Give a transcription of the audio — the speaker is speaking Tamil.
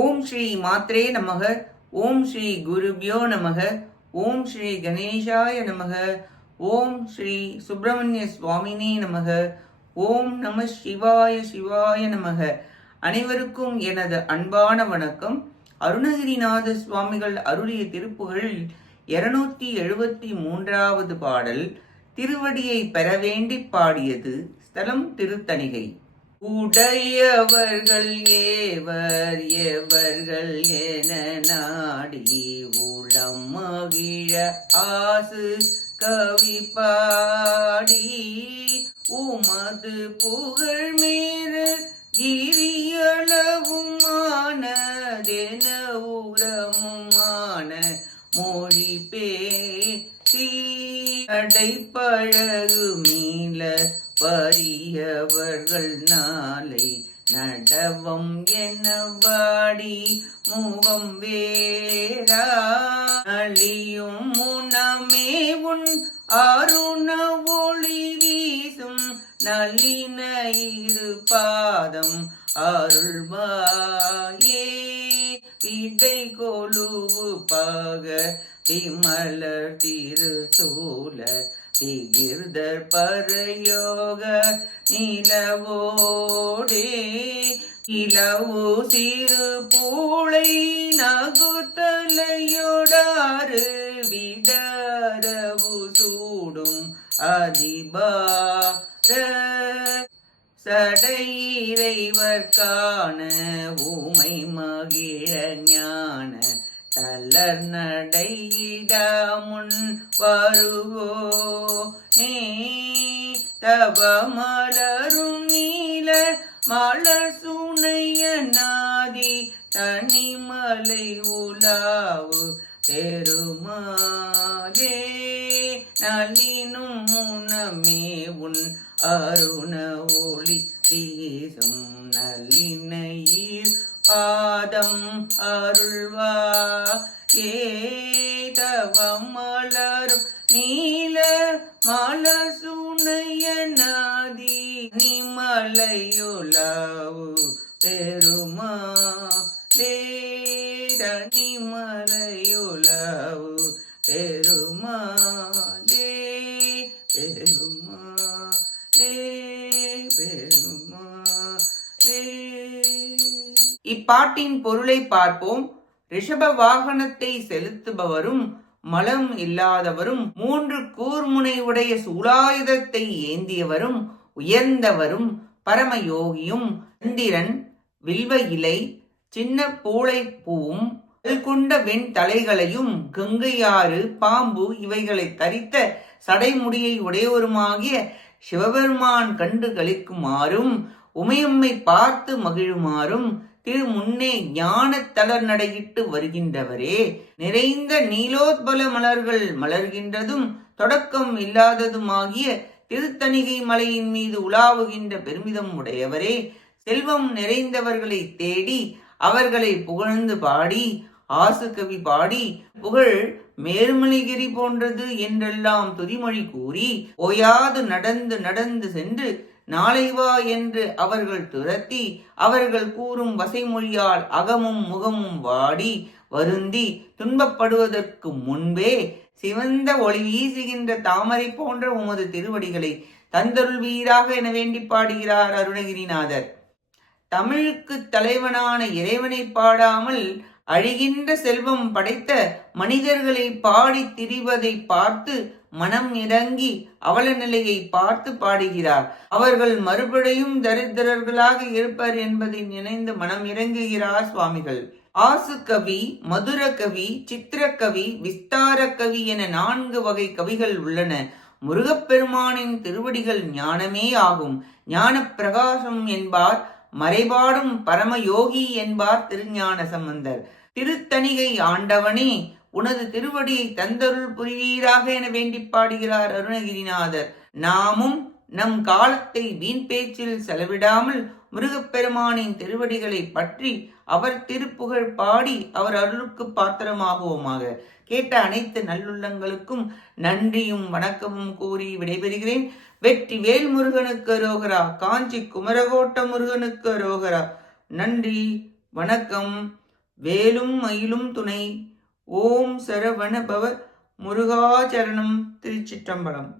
ஓம் ஸ்ரீ மாத்ரே நமக. ஓம் ஸ்ரீ குருபியோ நமக. ஓம் ஸ்ரீ கணேசாய நமக. ஓம் ஸ்ரீ சுப்பிரமணிய சுவாமினே நமக. ஓம் நம சிவாய சிவாய நமக. அனைவருக்கும் எனது அன்பான வணக்கம். அருணகிரிநாத சுவாமிகள் அருளிய திருப்புகழில் 273வது பாடல். திருவடியை பெற வேண்டி பாடியது. ஸ்தலம் திருத்தணிகை. உடையவர்கள் ஏவர் எவர்கள் என நாடி உளம் மகிழ ஆசு கவி பாடி உமது புகழ் மீது கிரியளவுமானதென உரமுமான மொழி பேசி அடைப்பழகு மீள வறியவர்கள் நாளை நடவம் என வாடி முகம் வேரா அழியும் முனமே உன் அருண ஒளி வீசும் நல்லின இரு பாதம் அருள்வாயே இடை கொலுவு பாக விமலர் திருசூல திகிர்தர் பரயோக நிலவோடே இலவு சிறு பூளை நகுத்தலையோடாறு விடரவு சூடும் அதிபார சடையிறைவர்கான ஊமை மகிழ ஞான தளர் நடையிடாமுன் வருவோ நே தவமலரும் நீல மலர் சுனைய நாதி தனிமலை உலாவு பெருமாளே நளினும் முனமே உன் அருண ஒளி வீசும் நல்லினையில் பாதம் அருள்வா ஏதவம் மலரும் நீல மலர் சுனைய நாதி நிமலையுலாவு பெருமாளே தனிமலையுலாவு பெருமாளே பெருமாளே பெருமாளே. இப்பாட்டின் பொருளை பார்ப்போம். ரிஷப வாகனத்தை செலுத்துபவரும் மலம் இல்லாதவரும் 3 கூர்முனை உடைய சூலாயுதத்தை ஏந்தியவரும் உயர்ந்தவரும் பரமயோகியும் சந்திரன் வில்வ இலை சின்ன பூளை பூவும் கொண்ட வெண் தலைகளையும் கங்கையாறு பாம்பு இவைகளை தரித்த சடைமுடியை உடையவருமாகிய சிவபெருமான் கண்டு களிக்குமாறும் உமையம்மை பார்த்து மகிழுமாறும் திரு முன்னே ஞான தளர் நடையிட்டு வருகின்றவரே, நிறைந்த நீலோத்பல மலர்கள் மலர்கின்றதும் தொடக்கம் இல்லாததுமாகிய திருத்தணிகை மலையின் மீது உலாவுகின்ற பெருமிதம் உடையவரே, செல்வம் நிறைந்தவர்களை தேடி அவர்களை புகழ்ந்து பாடி ஆசு கவி பாடி புகழ் மேருமலைகிரி போன்றது என்றெல்லாம் துதிமொழி கூறி ஓயாது நடந்து நடந்து சென்று நாளை வா என்று அவர்கள் துரத்தி அவர்கள் கூறும் வசைமொழியால் அகமும் முகமும் வாடி வருந்தி துன்பப்படுவதற்கு முன்பே சிவந்த ஒளி வீசுகின்ற தாமரை போன்ற உமது திருவடிகளை தந்தருள்வீராக என வேண்டி பாடுகிறார் அருணகிரிநாதர். தமிழுக்கு தலைவனான இறைவனை பாடாமல் அழிகின்ற செல்வம் படைத்த மனிதர்களை பாடி திரிவதை பார்த்து மனம் இறங்கி அவல நிலையை பார்த்து பாடுகிறார். அவர்கள் மறுபடியும் தரித்திரர்களாக இருப்பர் என்பதை நினைந்து மனம் இறங்குகிறார் சுவாமிகள். ஆசு கவி, மதுர கவி, சித்திரக்கவி, விஸ்தார கவி என 4 வகை கவிகள் உள்ளன. முருகப்பெருமானின் திருவடிகள் ஞானமே ஆகும். ஞான பிரகாசம் என்பார். மறைபாடும் பரமயோகி என்பார் திருஞான சம்பந்தர். திருத்தணிகை ஆண்டவனே, உனது திருவடியை தந்தருள் புரிவீராக என வேண்டி பாடுகிறார் அருணகிரிநாதர். நாமும் நம் காலத்தை வீண் பேச்சில் செலவிடாமல் முருகப்பெருமானின் திருவடிகளை பற்றி அவர் திருப்புகழ் பாடி அவர் அருளுக்கு பாத்திரமாகுவோமாக. கேட்ட அனைத்து நல்லுள்ளங்களுக்கும் நன்றியும் வணக்கமும் கூறி விடைபெறுகிறேன். வெற்றி வேல் முருகனுக்கு அரோகரா. காஞ்சி குமரகோட்ட முருகனுக்கு அரோகரா. நன்றி, வணக்கம். வேலும் மயிலும் துணை. ஓம் சரவண பவ முருகாச்சரணம். திருச்சிற்றம்பலம்.